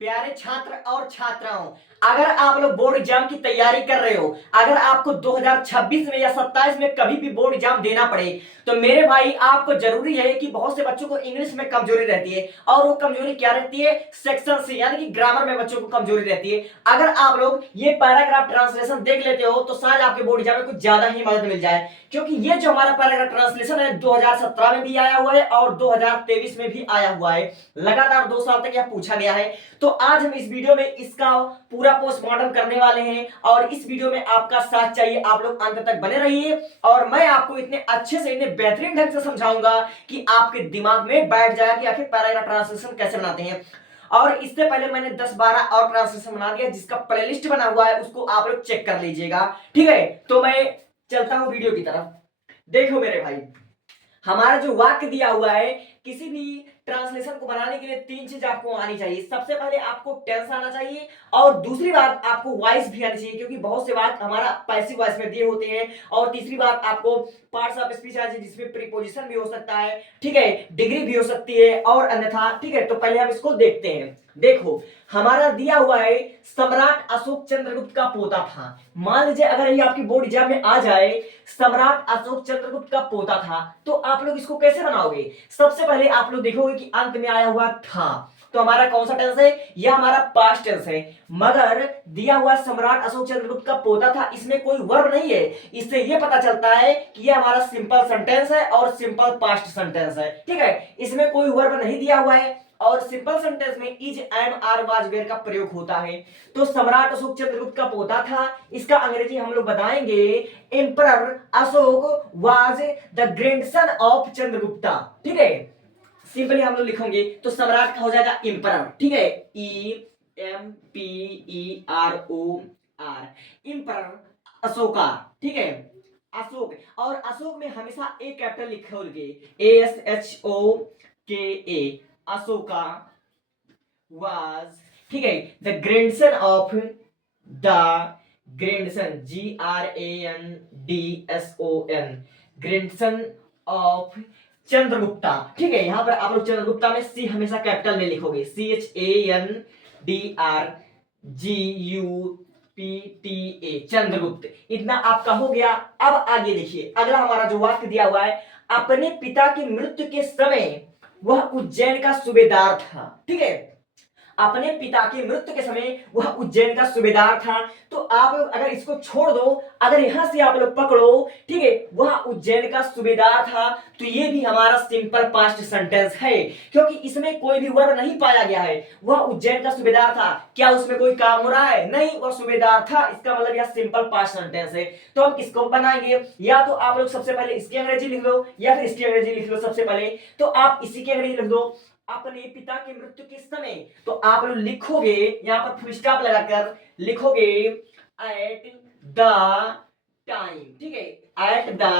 प्यारे छात्र और छात्राओं, अगर आप लोग बोर्ड एग्जाम की तैयारी कर रहे हो, अगर आपको 2026 में या 27 में कभी भी बोर्ड एग्जाम देना पड़े, तो मेरे भाई आपको जरूरी है कि बहुत से बच्चों को इंग्लिश में कमजोरी रहती है। और वो कमजोरी क्या रहती है? सेक्शन से यानी कि ग्रामर में बच्चों को कमजोरी रहती है। अगर आप लोग ये पैराग्राफ ट्रांसलेशन देख लेते हो तो शायद आपके बोर्ड एग्जाम में कुछ ज्यादा ही मदद मिल जाए, क्योंकि ये जो हमारा पैराग्राफ ट्रांसलेशन है 2017 में भी आया हुआ है और 2023 में भी आया हुआ है। लगातार 2 साल तक यह पूछा गया है। तो आज हम इस वीडियो में इसका पूरा पोस्टमार्टम करने वाले हैं और इस वीडियो में आपका साथ चाहिए। आप लोग अंत तक बने रहिए और मैं आपको इतने अच्छे से, इतने बेहतरीन ढंग से समझाऊंगा कि आपके दिमाग में बैठ जाएगा कि आखिर पैराग्राफ ट्रांसलेशन कैसे बनाते हैं। और इससे पहले मैंने 10-12 और ट्रांसलेशन बना दिया जिसका प्लेलिस्ट बना हुआ है, उसको आप लोग चेक कर लीजिएगा। ठीक है, तो मैं चलता हूं वीडियो की तरफ। देखो मेरे भाई, हमारा जो वाक्य दिया हुआ है, किसी भी ट्रांसलेशन को बनाने के लिए 3 चीज आपको आनी चाहिए। सबसे पहले आपको टेंस आना चाहिए और दूसरी बात आपको वॉइस भी आनी चाहिए, क्योंकि बहुत से वाक्य हमारा पैसिव वॉइस में दिए होते हैं। और तीसरी बात आपको पार्ट्स ऑफ स्पीच आनी चाहिए, जिसमें प्रीपोजिशन भी हो सकता है, ठीक है, डिग्री भी हो सकती है और अन्यथा। ठीक है, तो पहले हम इसको देखते हैं। देखो, हमारा दिया हुआ है सम्राट अशोक चंद्रगुप्त का पोता था। मान लीजिए अगर ये आपकी बोर्ड एग्जाम में आ जाए, सम्राट अशोक चंद्रगुप्त का पोता था, तो आप लोग इसको कैसे बनाओगे? सबसे पहले आप लोग देखोगे कि अंत में आया हुआ था, तो हमारा कौन सा टेंस है? यह हमारा पास्ट टेंस है। मगर दिया हुआ सम्राट अशोक चंद्रगुप्त का पोता था, इसमें कोई वर्ब नहीं है। इससे यह पता चलता है कि यह हमारा सिंपल सेंटेंस है और सिंपल पास्ट सेंटेंस है। ठीक है, इसमें कोई वर्ब नहीं दिया हुआ है और सिंपल सेंटेंस में is, am, are, was, were का प्रयोग होता है। तो सम्राट अशोक चंद्रगुप्त का पोता था, इसका अंग्रेजी हम लोग बताएंगे emperor Ashok was the grandson of Chandragupta. ठीक है, सिंपली हम लोग लिखेंगे तो सम्राट का हो जाएगा एम्परर। ठीक है, E M P E R O R, emperor Ashoka. ठीक है, अशोक, और अशोक में हमेशा ए कैपिटल लिखोगे, ए एस एच ओ के ए, अशोका वाज, ठीक है, the grandson of, the grandson, G R A N D S O N, grandson of Chandragupta. ठीक है, यहां पर आप लोग चंद्रगुप्ता में सी हमेशा कैपिटल में लिखोगे, C H A N D R G U P T A, Chandragupta. इतना आपका हो गया। अब आगे देखिए, अगला हमारा जो वाक्य दिया हुआ है, अपने पिता की मृत्यु के समय वह उज्जैन का सूबेदार था। ठीक है, अपने पिता की मृत्यु के समय वह उज्जैन का सूबेदार था। तो आप लोग अगर इसको छोड़ दो, अगर यहां से आप लोग पकड़ो, ठीक है, वह उज्जैन का सूबेदार था, तो ये भी हमारा सिंपल पास्ट सेंटेंस है, क्योंकि इसमें कोई भी वर्ब नहीं पाया गया है। वह उज्जैन का सूबेदार था, क्या उसमें कोई काम हो रहा है? नहीं, वह सूबेदार था, इसका मतलब यह सिंपल पास्ट सेंटेंस है। तो हम किसको बनाएंगे? या तो आप लोग सबसे पहले इसकी अंग्रेजी लिख लो या फिर इसकी अंग्रेजी लिख लो। सबसे पहले तो आप इसी की अंग्रेजी लिख दो, अपने पिता की मृत्यु के समय। तो आप लोग लिखोगे, यहां पर फुल स्टॉप लगाकर लिखोगे एट द टाइम। ठीक है, at the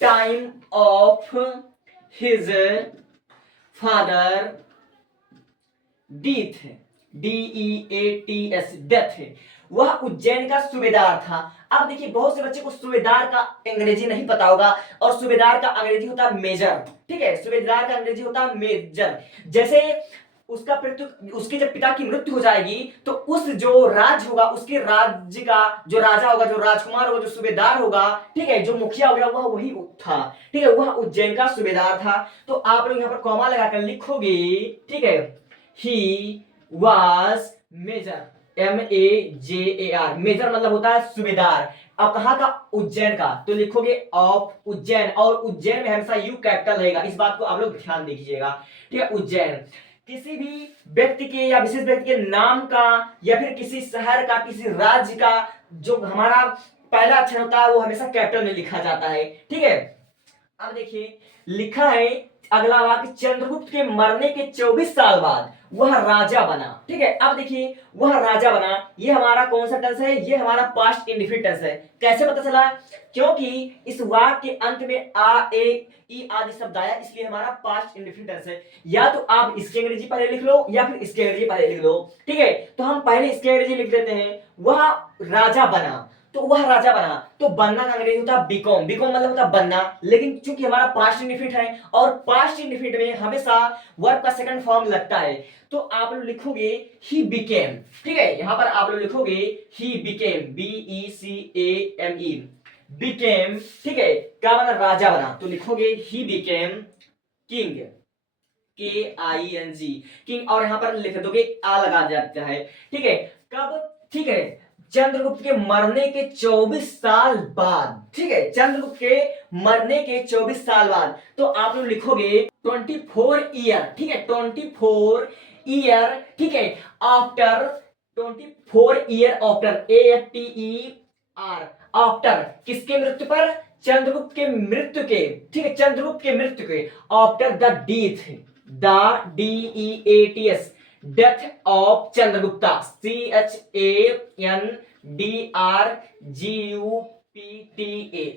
time of his father death, DEATS, death, वह उज्जैन का सूबेदार था। अब देखिए, बहुत से बच्चे को सूबेदार का अंग्रेजी नहीं पता होगा, और सूबेदार का अंग्रेजी होता है मेजर। ठीक है, सूबेदार का अंग्रेजी होता है मेजर। जैसे उसका उसके जब पिता की मृत्यु हो जाएगी, तो उस जो राज्य होगा, उसके राज्य का जो राजा होगा, जो राजकुमार होगा, जो सूबेदार होगा, ठीक है, जो मुखिया होगा, वह वही था। ठीक है, वह उज्जैन का सूबेदार था। तो आप लोग यहाँ पर कॉमा लगाकर लिखोगे, ठीक है, he was major, MEJAR, major मतलब होता है सूबेदार। अब कहां का? उज्जैन का, तो लिखोगे ऑफ उज्जैन, और उज्जैन में हमेशा यू कैपिटल रहेगा, इस बात को आप लोग ध्यान दीजिएगा। ठीक है, उज्जैन किसी भी व्यक्ति के या विशेष व्यक्ति के नाम का, या फिर किसी शहर का, किसी राज्य का जो हमारा पहला अक्षर होता है वो हमेशा कैपिटल में लिखा जाता है। ठीक है, अब देखिए लिखा है अगला वाक्य, चंद्रगुप्त के मरने के 24 साल बाद वह राजा बना। ठीक है, अब देखिए वह राजा बना, ये हमारा कौन सा टेंस है? ये हमारा पास्ट इंडेफिनिट टेंस है। कैसे पता चला? क्योंकि इस वाक्य के अंत में आ, ए, ई आदि शब्द आया, इसलिए हमारा पास्ट इंडेफिनिट टेंस है। या तो आप इसकी अंग्रेजी पहले लिख लो या फिर इसकी अंग्रेजी पहले लिख लो। ठीक है, तो हम पहले इसकी अंग्रेजी लिख देते हैं, वह राजा बना। तो वह राजा बना। तो बनना का अंग्रेजी होता है बिकॉम, बिकॉम मतलब होता है बनना, लेकिन चूंकि हमारा पास्ट इंडेफिनिट है और पास्ट इंडेफिनिट में हमेशा वर्ब का सेकंड फॉर्म लगता है, तो आप लोग लिखोगे ही बिकेम। ठीक है, यहां पर आप लोग लिखोगे ही बिकेम, BECAME, बिकेम। ठीक है, क्या बना, राजा बना, तो लिखोगे he became king, KING, king, और यहां पर लिख दोगे आ लगा जाता है। ठीक है, कब, ठीक है, चंद्रगुप्त के मरने के 24 साल बाद। ठीक है, चंद्रगुप्त के मरने के 24 साल बाद, तो आप लोग लिखोगे 24 ईयर। ठीक है, 24 ईयर। ठीक है, after, 24 year after, AFTER, after किसके मृत्यु पर, चंद्रगुप्त के मृत्यु के। ठीक है, चंद्रगुप्त के मृत्यु के, after the death, the DEATS, death of Chandragupta, CHANDRGUPTA,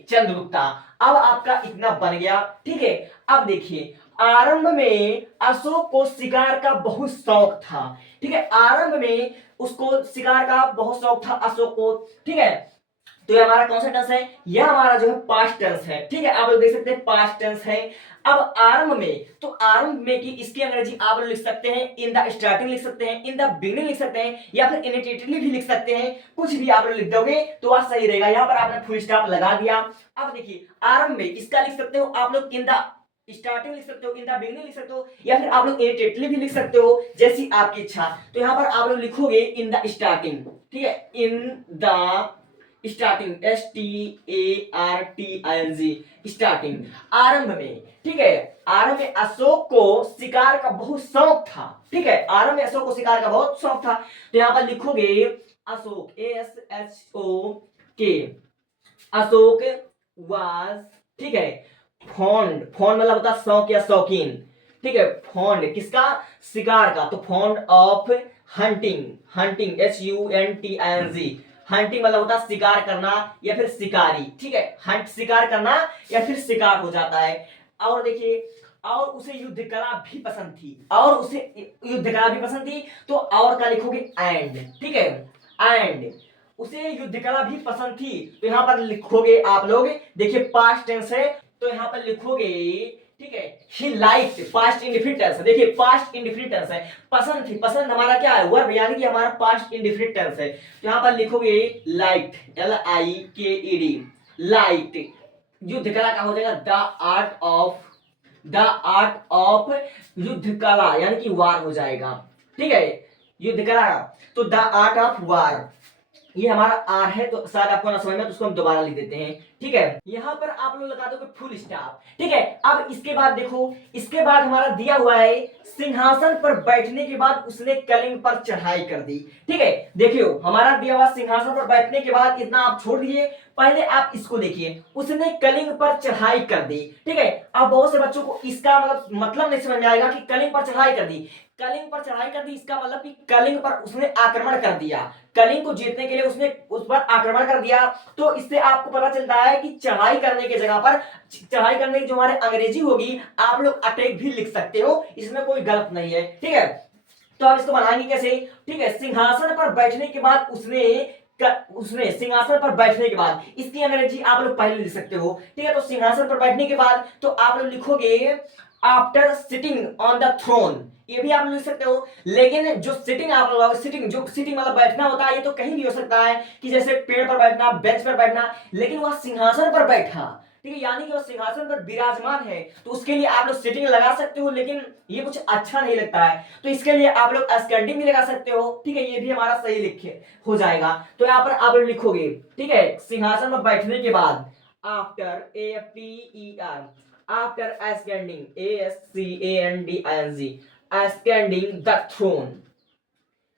Chandragupta. अब आपका इतना बन गया। ठीक है, अब देखिए, आरंभ में अशोक को शिकार का बहुत शौक था। ठीक है, आरंभ में उसको शिकार का बहुत शौक था अशोक को। ठीक है, तो ये हमारा कौन सा टेंस है, यह हमारा जो है पास्ट टेंस है। ठीक है, आप लोग देख सकते हैं पास्ट टेंस है। अब आरंभ में, तो आरंभ में की इसकी अंग्रेजी आप लोग लिख सकते हैं इन द स्टार्टिंग, लिख सकते हैं इन द बिगिनिंग, लिख सकते हैं, या फिर इनिशिएटली भी लिख सकते हैं। कुछ भी आप लोग लिख दोगे तो वह सही रहेगा। यहां पर आपने फुल स्टॉप लगा दिया। अब देखिए, आरंभ में इसका लिख सकते हो आप लोग इन द स्टार्टिंग, लिख सकते हो इन द बिगिनिंग, लिख सकते हो, या फिर आप लोग इनिशिएटली भी लिख सकते हो, जैसी आपकी इच्छा। तो यहां पर आप लोग लिखोगे इन द स्टार्टिंग। ठीक है, in the starting, STARTING, starting, आरंभ में। ठीक है, आरंभ में अशोक को शिकार का बहुत शौक था। ठीक है, आरंभ में अशोक को शिकार का बहुत शौक था, तो यहां पर लिखोगे अशोक, ASHOK, अशोक वाज, ठीक है, फॉन्ड, फॉन्ड मतलब होता है शौक या शौकीन। ठीक है, फॉन्ड किसका, शिकार का, तो fond of hunting, hunting HUNTING, hunting मतलब होता है शिकार करना या फिर शिकारी। ठीक है, हंट शिकार करना या फिर शिकार हो जाता है। और देखिए, और उसे युद्ध कला भी पसंद थी, और उसे युद्ध कला भी पसंद थी, तो और का लिखोगे एंड। ठीक है, एंड उसे युद्ध कला भी पसंद थी, तो यहां पर लिखोगे आप लोग, देखिए पास्ट टेंस है, तो यहां पर लिखोगे, ठीक है, he liked, past indefinite tense है। देखिए पास्ट इंडेफिनिट टेंस है, पसंद थी, पसंद हमारा क्या है, वर्ब, यानी कि हमारा पास्ट इंडेफिनिट टेंस है। तो यहां पर लिखोगे लाइक्ड, LIKED, लाइक्ड, युद्ध कला का हो जाएगा the art of, the art of युद्ध कला, यानी कि वार हो जाएगा। ठीक है, युद्ध कला, तो द आर्ट ऑफ वार, ये हमारा आर है, तो शायद आपको ना समझ में, तो उसको हम दोबारा लिख देते हैं। ठीक है, यहां पर आप लोग लगा दोगे फुल स्टॉप। ठीक है, अब इसके बाद देखो, इसके बाद हमारा दिया हुआ है सिंहासन पर बैठने के बाद उसने कलिंग पर चढ़ाई कर दी। ठीक है, देखियो हमारा दिया हुआ सिंहासन पर बैठने के बाद इतना आप छोड़ दिए, पहले आप इसको देखिए, उसने कलिंग पर चढ़ाई कर दी। ठीक है, अब बहुत से बच्चों को इसका मतलब नहीं समझ में आएगा कि कलिंग पर चढ़ाई कर दी, कलिंग पर चढ़ाई कर दी, इसका मतलब कि कलिंग पर उसने आक्रमण कर दिया, कलिंग को जीतने के लिए उसने उस पर आक्रमण कर दिया। तो इससे आपको पता चलता है कि चढ़ाई करने की जगह पर, चढ़ाई करने की जो हमारे अंग्रेजी होगी, आप लोग अटैक भी लिख सकते हो, इसमें कोई गलत नहीं है। ठीक है, तो आप इसको बनाएंगे कैसे, ठीक है, सिंहासन पर बैठने के बाद उसने सिंहासन पर बैठने के बाद, इसकी अंग्रेजी आप लोग पहले लिख सकते हो। ठीक है, तो सिंहासन पर बैठने के बाद, तो आप लोग लिखोगे after sitting on the throne, ये भी आप लिख सकते हो। लेकिन जो सिटिंग आप लोग, सिटिंग, जो सिटिंग मतलब बैठना होता है, ये तो कहीं भी हो सकता है, कि जैसे पेड़ पर बैठना, बेंच पर बैठना, लेकिन वह सिंहासन पर बैठा। ठीक है, यानी कि वह सिंहासन पर विराजमान है, तो उसके लिए आप लोग सिटिंग लगा सकते हो, लेकिन ये कुछ अच्छा नहीं लगता है, तो इसके लिए आप लोग स्टैंडिंग भी लगा सकते हो। ठीक है, ये भी हमारा सही लिखे हो जाएगा। तो यहाँ पर आप लोग लिखोगे, ठीक है, सिंहासन पर बैठने के बाद, after, AFTER, after ascending, ASCANDING, ascending the throne,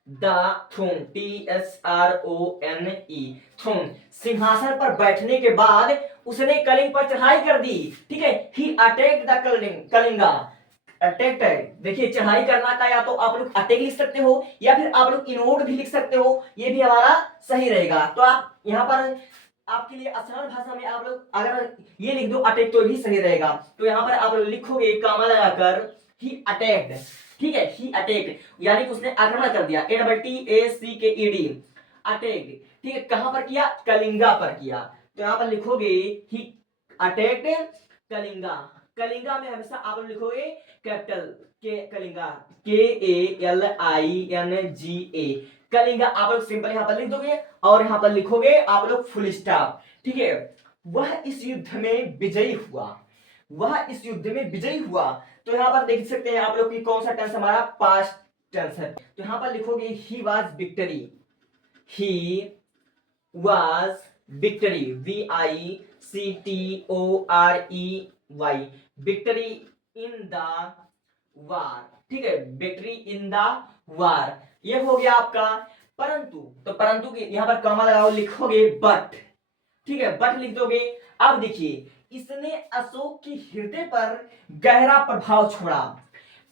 the throne, THRONE, throne, सिंहासन पर बैठने के बाद उसने कलिंग पर चढ़ाई कर दी। ठीक है, he attacked the Kalinga, attack है, देखिए चढ़ाई करना का, या तो आप लोग अटैक लिख सकते हो, या फिर आप लोग इनवोड भी लिख सकते हो, ये भी हमारा सही रहेगा। तो आप यहाँ पर आपके लिए आसान भाषा में आप लोग अगर ये लिख दो अटैक, तो भी सही रहेगा। तो यहाँ पर आप लोग लिखोगे कामा लगाकर ही अटैक्ड। ठीक है, ही अटैक्ड, यानी कि उसने आक्रमण कर दिया, ATTACKED, अटैक, ठीक है, कहां पर किया, कलिंगा पर किया। तो यहां पर लिखोगे ही अटैक्ड कलिंगा। कलिंगा में हमेशा आप लोग लिखोगे कैपिटल के, कलिंगा KALINGA, कलिंगा आप लोग सिंपल यहां पर लिख दोगे और यहां पर लिखोगे आप लोग फुल स्टॉप, ठीक है। वह इस युद्ध में विजयी हुआ, वह इस युद्ध में विजयी हुआ। तो यहां पर देख सकते हैं आप लोग की कौन सा टेंस हमारा, पास्ट टेंस है। तो यहां पर लिखोगे he was victory, he was victory, VICTOREY, victory in the war, ठीक है, विक्ट्री इन द वार, ये हो गया आपका। परंतु, तो परंतु की यहां पर कॉमा लगाओ, लिखोगे बट, ठीक है, बट लिख दोगे। अब देखिए, इसने अशोक के हृदय पर गहरा प्रभाव छोड़ा।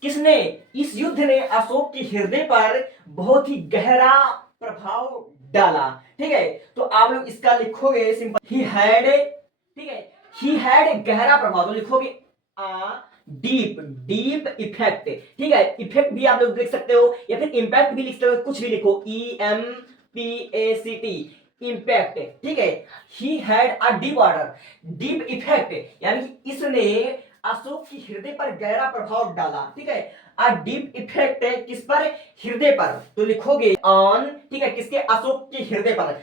किसने, इस युद्ध ने अशोक के हृदय पर बहुत ही गहरा प्रभाव डाला, ठीक है। तो आप लोग इसका लिखोगे सिंपल, ही हैड, ठीक है, ही हैड गहरा प्रभाव, तो लिखोगे डीप, डीप इफेक्ट, ठीक है, इफेक्ट भी आप लोग देख सकते हो या फिर इंपैक्ट भी लिख सकते हो, कुछ भी लिखो, EMPACT, इंपैक्ट, ठीक है। He had a deep order, deep effect, यानी कि इसने अशोक की हृदय पर गहरा प्रभाव डाला, ठीक है। अ डीप इफेक्ट किस पर, हृदय पर, तो लिखोगे ऑन, ठीक है, किसके, अशोक के हृदय पर,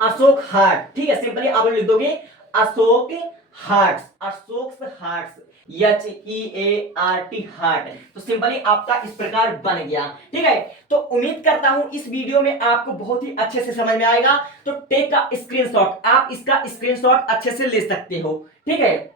अशोक हार्ट, ठीक है, सिंपली आप लोग लिख दोगे Ashok hearts, Ashok hearts, HEART heart. तो सिंपली आपका इस प्रकार बन गया, ठीक है। तो उम्मीद करता हूं इस वीडियो में आपको बहुत ही अच्छे से समझ में आएगा। तो टेक का स्क्रीनशॉट, आप इसका स्क्रीनशॉट अच्छे से ले सकते हो, ठीक है।